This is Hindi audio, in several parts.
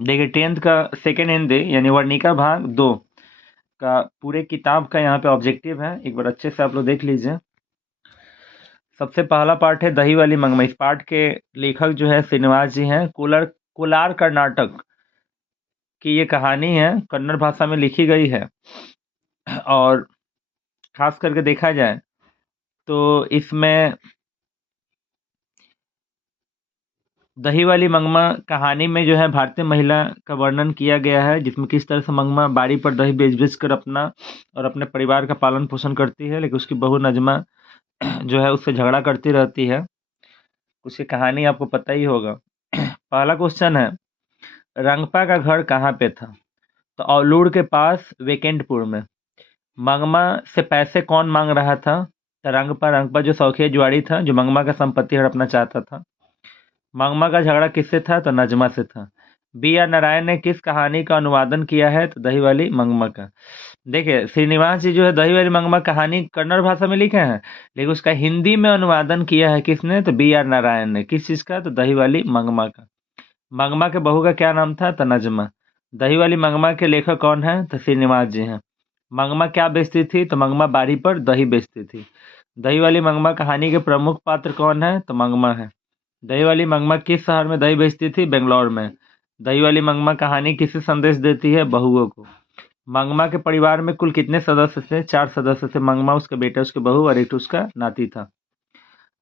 देखिए 10th का सेकेंड हिंदी यानी वर्णिका भाग 2 का पूरे किताब का यहाँ पे ऑब्जेक्टिव है, एक बार अच्छे से आप लोग देख लीजिए। सबसे पहला पार्ट है दही वाली मंगमा। इस पार्ट के लेखक जो है श्रीनिवास जी हैं। कोलार कर्नाटक की ये कहानी है, कन्नड़ भाषा में लिखी गई है। और खास करके देखा जाए तो इसमें दही वाली मंगमा कहानी में जो है भारतीय महिला का वर्णन किया गया है, जिसमें किस तरह से मंगमा बाड़ी पर दही बेच-बेच कर अपना और अपने परिवार का पालन पोषण करती है, लेकिन उसकी बहू नजमा जो है उससे झगड़ा करती रहती है। उसकी कहानी आपको पता ही होगा। पहला क्वेश्चन है, रंगपा का घर कहाँ पे था? तो औलूड़ के पास वेकेंटपुर में। मंगमा से पैसे कौन मांग रहा था? तो रंगपा जो शौकिया जुआड़ी था, जो मंगमा का संपत्ति हड़पना चाहता था। मंगमा का झगड़ा किससे था? तो नजमा से था। बी आर नारायण ने किस कहानी का अनुवादन किया है? तो दही वाली मंगमा का। देखिए श्रीनिवास जी जो है दही वाली मंगमा कहानी कन्नड़ भाषा में लिखे हैं, लेकिन उसका हिंदी में अनुवादन किया है किसने? तो बी आर नारायण ने। किस चीज का? तो दही वाली मंगमा का। मंगमा के बहू का क्या नाम था? तो नजमा। दही वाली मंगमा के लेखक कौन है? तो श्रीनिवास जी हैं। मंगमा क्या बेचती थी? तो मंगमा बाड़ी पर दही बेचती थी। दही वाली मंगमा कहानी के प्रमुख पात्र कौन है? तो मंगमा है। दही वाली मंगमा किस शहर में दही बेचती थी? बेंगलोर में। दही वाली मंगमा कहानी किसे संदेश देती है? बहुओं को। मंगमा के परिवार में कुल कितने सदस्य थे? 4 सदस्य थे। मंगमा, उसके बेटा, उसके बहू और एक उसका नाती था।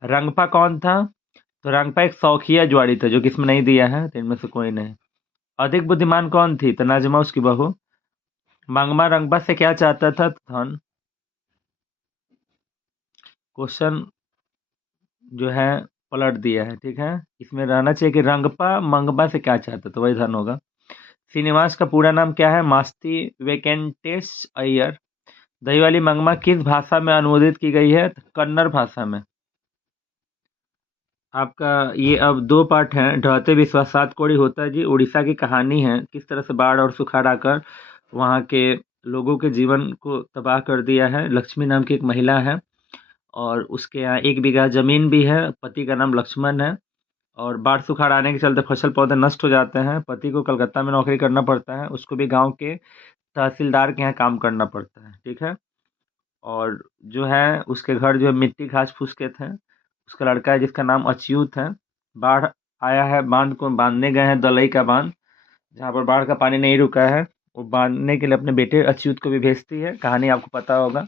रंगपा कौन था? तो रंगपा एक शौकिया जुआड़ी था, जो किसमें नहीं दिया है, तो इनमें से कोई नहीं। अधिक बुद्धिमान कौन थी? तो नाजमा, उसकी बहू। मंगमा रंगपा से क्या चाहता था? धन। क्वेश्चन जो है पलट दिया है, ठीक है। इसमें रहना चाहिए कि रंगपा मंगमा से क्या चाहता, तो वही धन होगा। श्रीनिवास का पूरा नाम क्या है? मास्ती वेंकटेश अय्यर। दही वाली मंगमा किस भाषा में अनुवादित की गई है? तो कन्नड़ भाषा में। आपका ये अब 2 पार्ट हैं। ढहते विश्वास 7 कौड़ी होता है जी, उड़ीसा की कहानी है, किस तरह से बाढ़ और सुखाड़ आकर वहाँ के लोगों के जीवन को तबाह कर दिया है। लक्ष्मी नाम की एक महिला है और उसके यहाँ 1 बीघा ज़मीन भी है। पति का नाम लक्ष्मण है और बाढ़ सुखाड़ आने के चलते फसल पौधे नष्ट हो जाते हैं। पति को कलकत्ता में नौकरी करना पड़ता है, उसको भी गाँव के तहसीलदार के यहाँ काम करना पड़ता है, ठीक है। और जो है उसके घर जो है मिट्टी घास फूस के थे। उसका लड़का है जिसका नाम अच्युत है। बाढ़ आया है, बांध को बांधने गए हैं, दलई का बांध, जहाँ पर बाढ़ का पानी नहीं रुका है। वो बांधने के लिए अपने बेटे अच्युत को भी भेजती है। कहानी आपको पता होगा।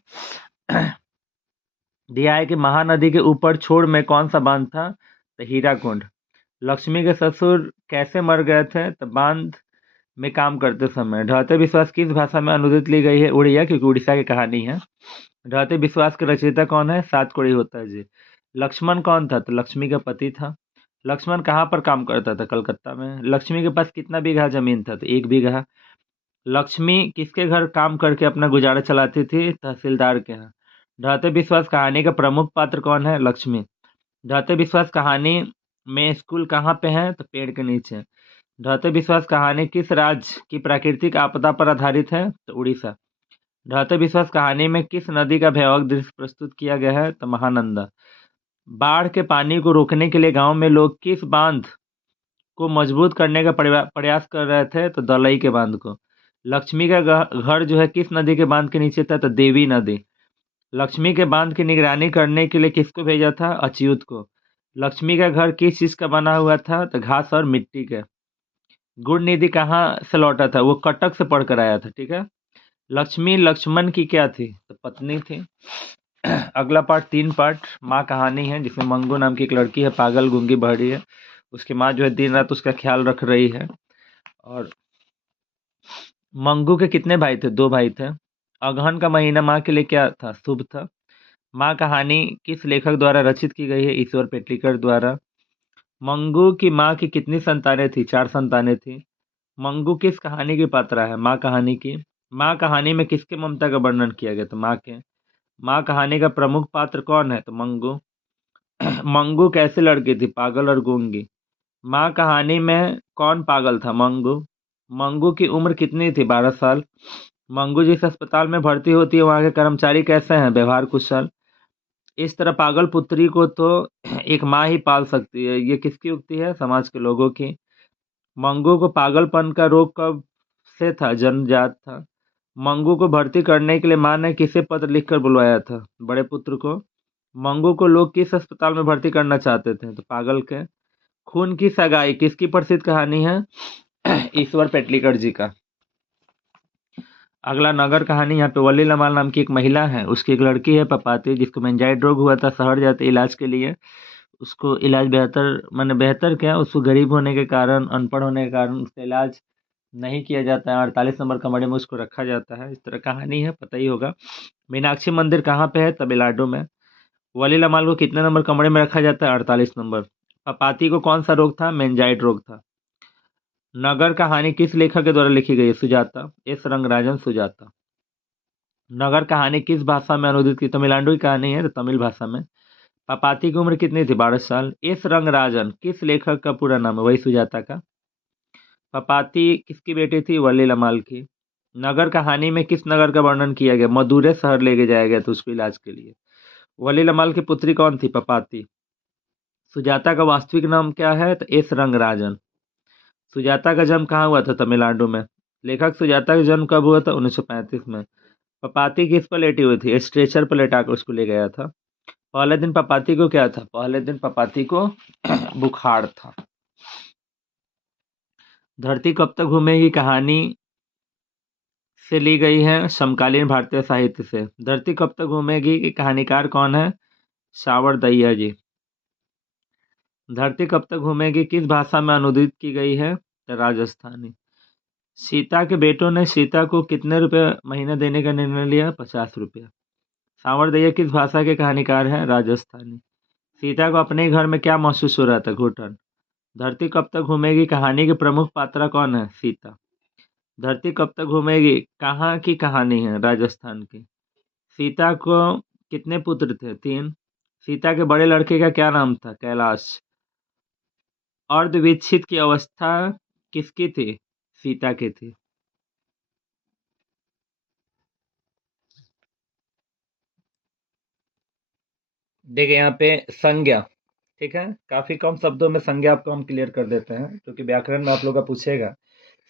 दिया है कि महानदी के ऊपर छोर में कौन सा बांध था? तो हीराकुंड। लक्ष्मी के ससुर कैसे मर गए थे? तो बांध में काम करते समय। ढहते विश्वास किस भाषा में अनुदित ली गई है? उड़िया, क्योंकि उड़ीसा की कहानी है। ढहते विश्वास के रचयिता कौन है? 7 कौड़ी होता है जी। लक्ष्मण कौन था? तो लक्ष्मी का पति था। लक्ष्मण कहाँ पर काम करता था? कलकत्ता में। लक्ष्मी के पास कितना बीघा जमीन था? तो 1 बीघा। लक्ष्मी किसके घर काम करके अपना गुजारा चलाती थी? तहसीलदार के यहाँ। ढहते विश्वास कहानी का प्रमुख पात्र कौन है? लक्ष्मी। ढहते विश्वास कहानी में स्कूल कहाँ पे है? तो पेड़ के नीचे। ढहते विश्वास कहानी किस राज्य की प्राकृतिक आपदा पर आधारित है? तो उड़ीसा। ढहते विश्वास कहानी में किस नदी का भयावह दृश्य प्रस्तुत किया गया है? तो महानंदा। बाढ़ के पानी को रोकने के लिए गांव में लोग किस बांध को मजबूत करने का प्रयास कर रहे थे? तो दलई के बांध को। लक्ष्मी का घर जो है किस नदी के बांध के नीचे था? तो देवी नदी। लक्ष्मी के बांध की निगरानी करने के लिए किसको भेजा था? अच्युत को। लक्ष्मी का घर किस चीज का बना हुआ था? तो घास और मिट्टी के। गुड़ निधि कहाँ से लौटा था? वो कटक से पढ़ कर आया था, ठीक है। लक्ष्मी लक्ष्मण की क्या थी? तो पत्नी थी। अगला पार्ट 3 पार्ट माँ कहानी है, जिसमें मंगू नाम की एक लड़की है, पागल गूंगी बहरी है। उसकी माँ जो है दिन रात उसका ख्याल रख रही है। और मंगू के कितने भाई थे? 2 भाई थे। अगहन का महीना माँ के लिए क्या था? शुभ था। माँ कहानी किस लेखक द्वारा रचित की गई है? ईश्वर पेटलीकर द्वारा। मंगू की माँ की कितनी संतानें थी? 4 संतानें थी। मंगू किस कहानी की पात्रा है? माँ कहानी की। माँ कहानी में किसके ममता का वर्णन किया गया? तो माँ के। माँ कहानी का प्रमुख पात्र कौन है? तो मंगू। मंगू कैसी लड़की थी? पागल और गूंगी। माँ कहानी में कौन पागल था? मंगू। मंगू की उम्र कितनी थी? 12 साल। मंगू जिस अस्पताल में भर्ती होती है वहाँ के कर्मचारी कैसे हैं? व्यवहार कुशल। इस तरह पागल पुत्री को तो एक माँ ही पाल सकती है। ये किसकी उक्ति है? समाज के लोगों की। मंगू को पागलपन का रोग कब से था? जन्मजात था। मंगू को भर्ती करने के लिए मां ने किसे पत्र लिखकर बुलवाया था? बड़े पुत्र को। मंगू को लोग किस अस्पताल में भर्ती करना चाहते थे? तो पागल के। खून की सगाई किसकी प्रसिद्ध कहानी है? ईश्वर पेटलीकर जी का। अगला नगर कहानी, यहाँ पे वली लमाल नाम की एक महिला है, उसकी एक लड़की है पपाती, जिसको मेंजाइट रोग हुआ था, शहर जाते इलाज के लिए। उसको इलाज बेहतर, माने बेहतर क्या, उसको गरीब होने के कारण, अनपढ़ होने के कारण उसका इलाज नहीं किया जाता है। 48 नंबर कमरे में उसको रखा जाता है। इस तरह कहानी है, पता ही होगा। मीनाक्षी मंदिर कहाँ पे है? तमिलनाडु में। वली लमाल को कितने नंबर कमरे में रखा जाता है? 48 नंबर। पपाती को कौन सा रोग था? मेंजाइट रोग था। नगर कहानी किस लेखक के द्वारा लिखी गई है? सुजाता। एस रंगराजन सुजाता। नगर कहानी किस भाषा में अनुदित की? तमिलनाडु की कहानी है तो तमिल भाषा में। पपाती की उम्र कितनी थी? 12 साल। एस रंगराजन किस लेखक का पूरा नाम है? वही सुजाता का। पपाती किसकी बेटी थी? वली लमाल की। नगर कहानी में किस नगर का वर्णन किया गया? मदुरै शहर लेके जाया गया था उसको इलाज के लिए। वली लमाल की पुत्री कौन थी? पपाती। सुजाता का वास्तविक नाम क्या है? तो एस रंगराजन। सुजाता का जन्म कहाँ हुआ था? तमिलनाडु में। लेखक सुजाता का जन्म कब हुआ था? 1935 में। पपाती किस पर लेटी हुई थी? स्ट्रेचर पर लेटाकर उसको ले गया था। पहले दिन पपाती को क्या था? पहले दिन पपाती को बुखार था। धरती कब तक घूमेगी कहानी से ली गई है, समकालीन भारतीय साहित्य से। धरती कब तक घूमेगी की कहानीकार कौन है? सावर दहिया जी। धरती कब तक घूमेगी किस भाषा में अनुदित की गई है? तो राजस्थानी। सीता के बेटों ने सीता को कितने रुपए महीने देने का निर्णय लिया? 50 रुपया। सावर दहिया किस भाषा के कहानीकार हैं? राजस्थानी। सीता को अपने ही घर में क्या महसूस हो रहा था? घुटन। धरती कब तक घूमेगी कहानी के प्रमुख पात्रा कौन है? सीता। धरती कब तक घूमेगी कहाँ की कहानी है? राजस्थान की। सीता को कितने पुत्र थे? 3। सीता के बड़े लड़के का क्या नाम था? कैलाश। अर्धविच्छिद की अवस्था किसकी थी? सीता की थी। देखिए यहाँ पे संज्ञा, ठीक है, काफी कम शब्दों में संज्ञा आपको हम क्लियर कर देते हैं क्योंकि व्याकरण में आप लोग का पूछेगा।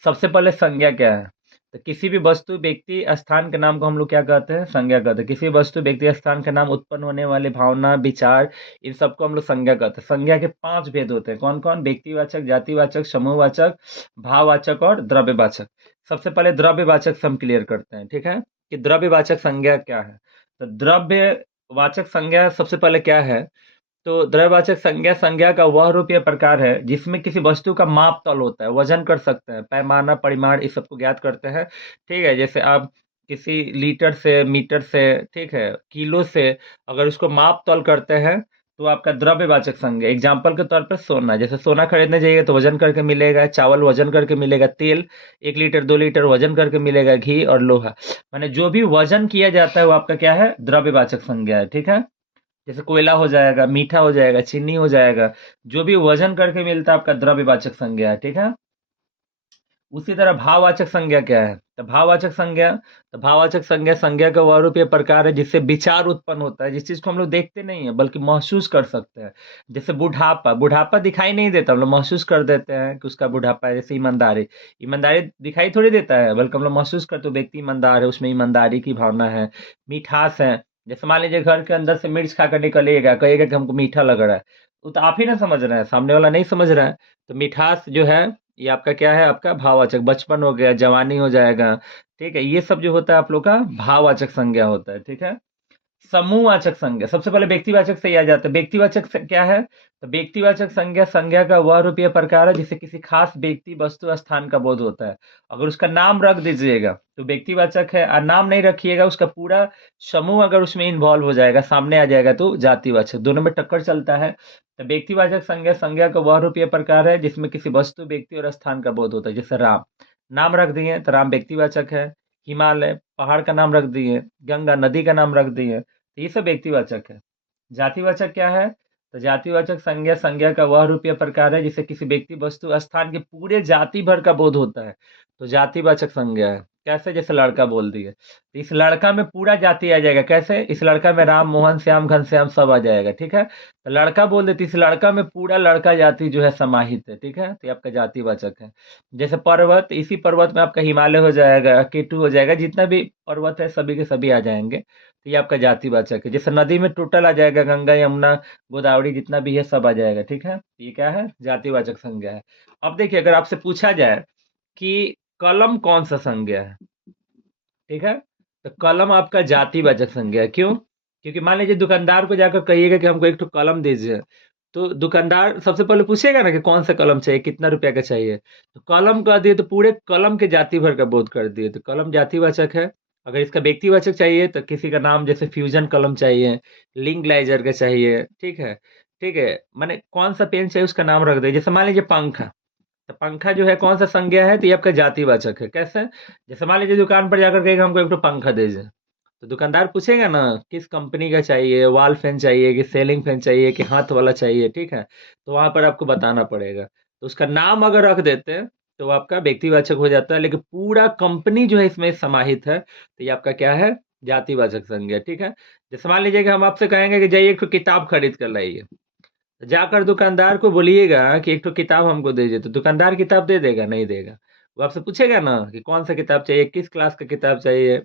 सबसे पहले संज्ञा क्या है? तो किसी भी वस्तु व्यक्ति स्थान के नाम को हम लोग क्या कहते हैं? संज्ञा कहते हैं। किसी वस्तु व्यक्ति स्थान के नाम उत्पन्न होने वाली भावना विचार, इन सबको हम लोग संज्ञा कहते हैं। संज्ञा के 5 भेद होते हैं। कौन कौन? व्यक्तिवाचक, जातिवाचक, समूहवाचक, भाववाचक और द्रव्यवाचक। सबसे पहले द्रव्यवाचक से हम क्लियर करते हैं, ठीक है, कि द्रव्यवाचक संज्ञा क्या है। तो द्रव्यवाचक संज्ञा सबसे पहले क्या है? तो द्रव्यवाचक संज्ञा संज्ञा का वह रूप या प्रकार है जिसमें किसी वस्तु का माप तल होता है, वजन कर सकते हैं, पैमाना, परिमाण, इस सबको ज्ञात करते हैं। ठीक है, जैसे आप किसी लीटर से, मीटर से, ठीक है, किलो से अगर उसको माप तल करते हैं तो आपका द्रव्यवाचक संज्ञा। एग्जाम्पल के तौर पर सोना, जैसे सोना खरीदने जाइएगा तो वजन करके मिलेगा, चावल वजन करके मिलेगा, तेल 1 लीटर 2 लीटर वजन करके मिलेगा, घी और लोहा, माने जो भी वजन किया जाता है वो आपका क्या है? द्रव्यवाचक संज्ञा है, ठीक है। जैसे कोयला हो जाएगा, मीठा हो जाएगा, चीनी हो जाएगा, जो भी वजन करके मिलता है आपका द्रव्यवाचक संज्ञा है, ठीक है। उसी तरह भाववाचक संज्ञा क्या है? तो भाववाचक संज्ञा संज्ञा का वह रूप या प्रकार है जिससे विचार उत्पन्न होता है, जिस चीज को हम लोग देखते नहीं है बल्कि महसूस कर सकते हैं। जैसे बुढ़ापा, बुढ़ापा दिखाई नहीं देता, हम लोग महसूस कर देते हैं कि उसका बुढ़ापा है। जैसे ईमानदारी, ईमानदारी दिखाई थोड़ी देता है बल्कि हम लोग महसूस करते हैं व्यक्ति ईमानदार है, उसमें ईमानदारी की भावना है। मिठास है, जैसे मान लीजिए घर के अंदर से मिर्च खाकर निकलिएगा, कहिएगा कि हमको मीठा लग रहा है, वो तो आप ही ना समझ रहे हैं, सामने वाला नहीं समझ रहा है। तो मिठास जो है ये आपका क्या है? आपका भाववाचक। बचपन हो गया, जवानी हो जाएगा, ठीक है, ये सब जो होता है आप लोग का भाववाचक संज्ञा होता है, ठीक है। समूहवाचक संज्ञा, सबसे पहले व्यक्तिवाचक से ही आ जाता है। व्यक्तिवाचक क्या है? तो व्यक्तिवाचक संज्ञा संज्ञा का वह रूप या प्रकार है जिसे किसी खास व्यक्ति, वस्तु, स्थान का बोध होता है। अगर उसका नाम रख दीजिएगा तो व्यक्तिवाचक है, और नाम नहीं रखिएगा, उसका पूरा समूह अगर उसमें इन्वॉल्व हो जाएगा, सामने आ जाएगा, तो जातिवाचक। दोनों में टक्कर चलता है। तो व्यक्तिवाचक संज्ञा संज्ञा का वह रूप या प्रकार है जिसमें किसी वस्तु, व्यक्ति और स्थान का बोध होता है। जैसे राम, नाम रख दिए तो राम व्यक्तिवाचक है। हिमालय, पहाड़ का नाम रख दिए। गंगा, नदी का नाम रख दिए, तो ये सब व्यक्तिवाचक है। जातिवाचक क्या है? तो जातिवाचक संज्ञा संज्ञा का वह रूप या प्रकार है जिसे किसी व्यक्ति, वस्तु, स्थान के पूरे जाति भर का बोध होता है, तो जातिवाचक संज्ञा है। कैसे? जैसे लड़का बोल दिए, तो इस लड़का में पूरा जाति आ जाएगा। कैसे? इस लड़का में राम, मोहन, श्याम, घनश्याम सब आ जाएगा। ठीक है, तो लड़का बोल देते, इस लड़का में पूरा लड़का जाति जो है समाहित है। ठीक है, तो ये आपका जातिवाचक है। जैसे पर्वत, इसी पर्वत में आपका हिमालय हो जाएगा, केटू हो जाएगा, जितना भी पर्वत है सभी के सभी आ जाएंगे, तो ये आपका जातिवाचक है। जैसे नदी में टोटल आ जाएगा, गंगा, यमुना, गोदावरी, जितना भी है सब आ जाएगा। ठीक है, ये क्या है? जातिवाचक संज्ञा है। अब देखिए, अगर आपसे पूछा जाए कि कलम कौन सा संज्ञा है, ठीक है, तो कलम आपका जातिवाचक संज्ञा है। क्यों? क्योंकि मान लीजिए दुकानदार को जाकर कहिएगा कि हमको एक ठो कलम दीजिए, तो दुकानदार सबसे पहले पूछेगा ना कि कौन सा कलम चाहिए, कितना रुपया का चाहिए। तो कलम कह दिए तो पूरे कलम के जाति भर का बोध कर दिए, तो कलम जातिवाचक है। अगर इसका व्यक्तिवाचक चाहिए तो किसी का नाम, जैसे फ्यूजन कलम चाहिए, लिंकलाइजर का चाहिए, ठीक है, ठीक है, माने कौन सा पेन चाहिए उसका नाम रख दे। जैसे मान लीजिए पंखा, तो पंखा जो है कौन सा संज्ञा है, तो ये आपका जातिवाचक है। कैसे? जैसे मान लीजिए दुकान पर जाकर कहेगा हमको एक तो पंखा दीजिए, तो दुकानदार पूछेगा ना किस कंपनी का चाहिए, वॉल फैन चाहिए कि सीलिंग फैन चाहिए कि हाथ वाला चाहिए। ठीक है, तो वहां पर आपको बताना पड़ेगा। तो उसका नाम अगर रख देते हैं तो वो आपका व्यक्तिवाचक हो जाता है, लेकिन पूरा कंपनी जो है इसमें समाहित है, तो ये आपका क्या है? जातिवाचक संज्ञा। ठीक है, जैसे मान लीजिए कि हम आपसे कहेंगे कि जाइए एक ठो किताब खरीद कर लाइए, जाकर दुकानदार को बोलिएगा कि एक तो किताब हमको दीजिए, तो दुकानदार किताब दे देगा? नहीं देगा। वो आपसे पूछेगा ना कि कौन सा किताब चाहिए, किस क्लास का किताब चाहिए।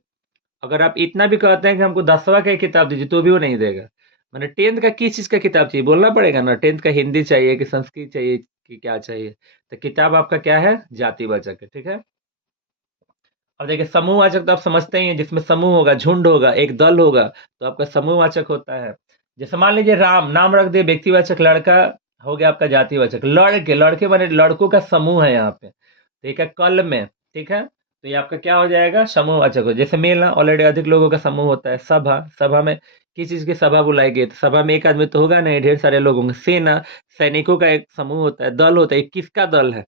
अगर आप इतना भी कहते हैं कि हमको 10वां का किताब दीजिए, तो भी वो नहीं देगा। मैंने 10th का किस चीज का किताब चाहिए बोलना पड़ेगा ना, 10th का हिंदी चाहिए कि संस्कृत चाहिए कि क्या चाहिए। तो किताब आपका क्या है? जातिवाचक है। ठीक है, अब देखिए समूहवाचक तो आप समझते ही हैं, जिसमें समूह होगा, झुंड होगा, एक दल होगा, तो आपका समूहवाचक होता है। जैसे मान लीजिए राम, नाम रख दिए व्यक्तिवाचक, लड़का हो गया आपका जातिवाचक। लड़के, लड़के माने लड़कों का समूह है यहाँ पे, ठीक है, कल में। ठीक है, तो ये आपका क्या हो जाएगा? समूहवाचक हो। जैसे मेला, ऑलरेडी अधिक लोगों का समूह होता है। सभा, सभा में किस चीज की सभा बुलाई गई, तो सभा में एक आदमी तो होगा नहीं, ढेर सारे लोग होंगे। सेना, सैनिकों का एक समूह होता है। दल होता है, किसका दल है,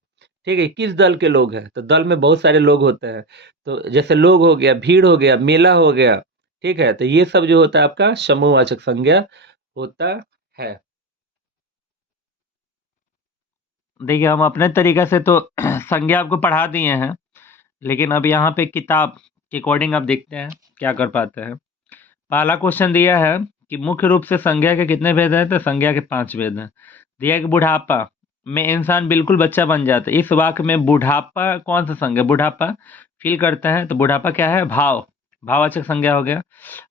ठीक है, किस दल के लोग हैं, तो दल में बहुत सारे लोग होते हैं। तो जैसे लोग हो गया, भीड़ हो गया, मेला हो गया, ठीक है, तो ये सब जो होता है आपका समूहवाचक संज्ञा होता है। देखिए, हम अपने तरीके से तो संज्ञा आपको पढ़ा दिए हैं, लेकिन अब यहाँ पे किताब के अकॉर्डिंग आप देखते हैं क्या कर पाते हैं। पहला क्वेश्चन दिया है कि मुख्य रूप से संज्ञा के कितने भेद हैं, तो संज्ञा के 5 भेद हैं। दिया है कि बुढ़ापा में इंसान बिल्कुल बच्चा बन जाता है। इस वाक्य में बुढ़ापा कौन सा संज्ञा? बुढ़ापा फील करते हैं, तो बुढ़ापा क्या है? भाव, भाववाचक संज्ञा हो गया।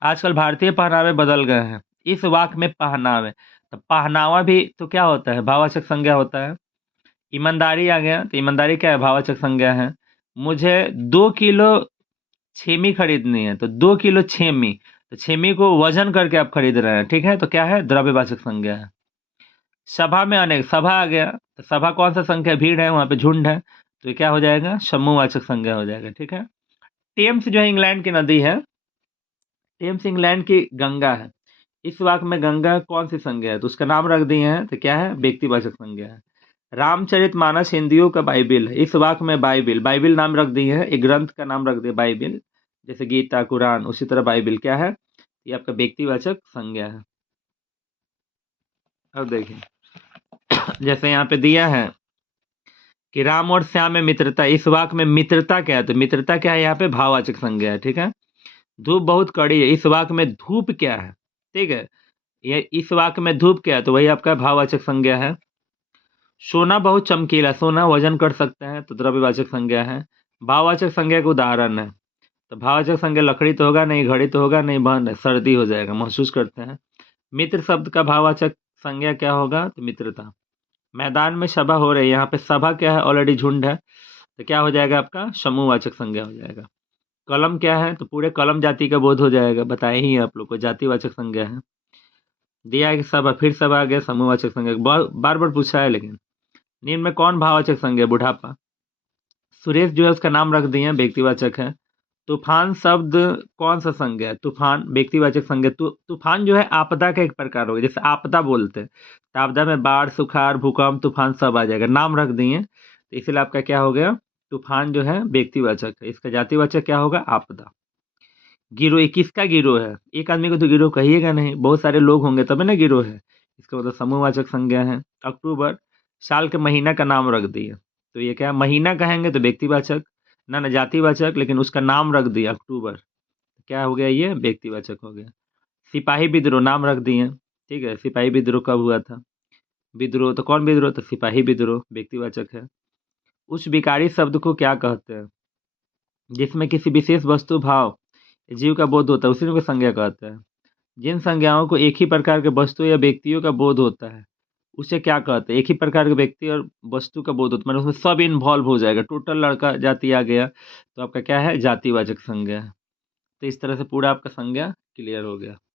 आजकल भारतीय पहनावे बदल गए हैं, इस वाक्य में पहनावे, तो पहनावा भी तो क्या होता है? भाववाचक संज्ञा होता है। ईमानदारी आ गया, तो ईमानदारी क्या है? भाववाचक संज्ञा है। मुझे 2 किलो छेमी खरीदनी है, तो 2 किलो छेमी, तो छेमी को वजन करके आप खरीद रहे हैं, ठीक है, तो क्या है? द्रव्यवाचक संज्ञा है। सभा में अनेक, सभा आ गया, तो सभा कौन सा संख्या? भीड़ है, वहां पे झुंड है, तो ये क्या हो जाएगा? समूहवाचक संज्ञा हो जाएगा। ठीक है, टेम्स जो है इंग्लैंड की नदी है, टेम्स इंग्लैंड की गंगा है। इस वाक्य में गंगा कौन सी संज्ञा है? तो उसका नाम रख दिए हैं, तो क्या है? व्यक्तिवाचक संज्ञा है। रामचरितमानस हिंदियों का बाइबिल है, इस वाक्य में बाइबिल, बाइबिल नाम रख दिए हैं, एक ग्रंथ का नाम रख दिया बाइबिल, जैसे गीता, कुरान, उसी तरह बाइबिल क्या है? ये आपका व्यक्तिवाचक संज्ञा है। अब देखिए, जैसे यहाँ पे दिया है कि राम और श्याम में मित्रता, इस वाक्य में मित्रता क्या है? तो मित्रता क्या है? यहाँ पे भाववाचक संज्ञा है। ठीक है, धूप बहुत कड़ी है, इस वाक्य में धूप क्या है? ठीक है, ये इस वाक्य में धूप क्या है? तो वही आपका भाववाचक संज्ञा है। सोना बहुत चमकीला, सोना वजन कर सकते हैं, तो द्रव्यवाचक संज्ञा है। भाववाचक संज्ञा का उदाहरण है, तो भाववाचक संज्ञा लकड़ी तो होगा नहीं, घड़ी तो होगा नहीं, बंद है, सर्दी हो जाएगा, महसूस करते हैं। मित्र शब्द का भाववाचक संज्ञा क्या होगा? तो मित्रता। मैदान में सभा हो रही है, यहाँ पे सभा क्या है? ऑलरेडी झुंड है, तो क्या हो जाएगा आपका? समूहवाचक संज्ञा हो जाएगा। कलम क्या है? तो पूरे कलम जाति का बोध हो जाएगा, बताए ही आप लोग को, जातिवाचक संज्ञा है। दिया है कि सभा, फिर सभा आ गया, समूहवाचक संज्ञा, बार बार पूछा है। लेकिन निम्न में कौन भाववाचक संज्ञा? बुढ़ापा। सुरेश जो है उसका नाम रख दिए हैं, व्यक्तिवाचक है। तूफान शब्द कौन सा संज्ञा है? तूफान व्यक्तिवाचक संज्ञा। तूफान जो है आपदा का एक प्रकार होगा, जैसे आपदा बोलते हैं, तो आपदा में बाढ़, सुखाड़, भूकंप, तूफान सब आ जाएगा, नाम रख दिए, तो इसलिए आपका क्या हो गया? तूफान जो है व्यक्तिवाचक है, इसका जातिवाचक क्या होगा? आपदा। गिरोह, ये किसका गिरोह है? एक आदमी को तो गिरोह कहिएगा नहीं, बहुत सारे लोग होंगे तभी ना गिरोह है, इसका मतलब समूहवाचक संज्ञा है। अक्टूबर, साल के महीना का नाम रख दिए, तो ये क्या? महीना कहेंगे तो व्यक्तिवाचक, ना जातिवाचक, लेकिन उसका नाम रख दिया अक्टूबर, क्या हो गया ये? व्यक्तिवाचक हो गया। सिपाही विद्रोह नाम रख दिए, ठीक है, सिपाही विद्रोह कब हुआ था? विद्रोह तो कौन विद्रोह? तो सिपाही विद्रोह, व्यक्तिवाचक है। उस विकारी शब्द को क्या कहते हैं? जिसमें किसी विशेष वस्तु, भाव, जीव का बोध होता है, उसी को संज्ञा कहते हैं। जिन संज्ञाओं को एक ही प्रकार के वस्तु या व्यक्तियों का बोध होता है, उसे क्या कहते हैं? एक ही प्रकार के व्यक्ति और वस्तु का बोध होता है, मतलब उसमें सब इन्वॉल्व हो जाएगा, टोटल लड़का जाति आ गया, तो आपका क्या है? जातिवाचक संज्ञा है। तो इस तरह से पूरा आपका संज्ञा क्लियर हो गया।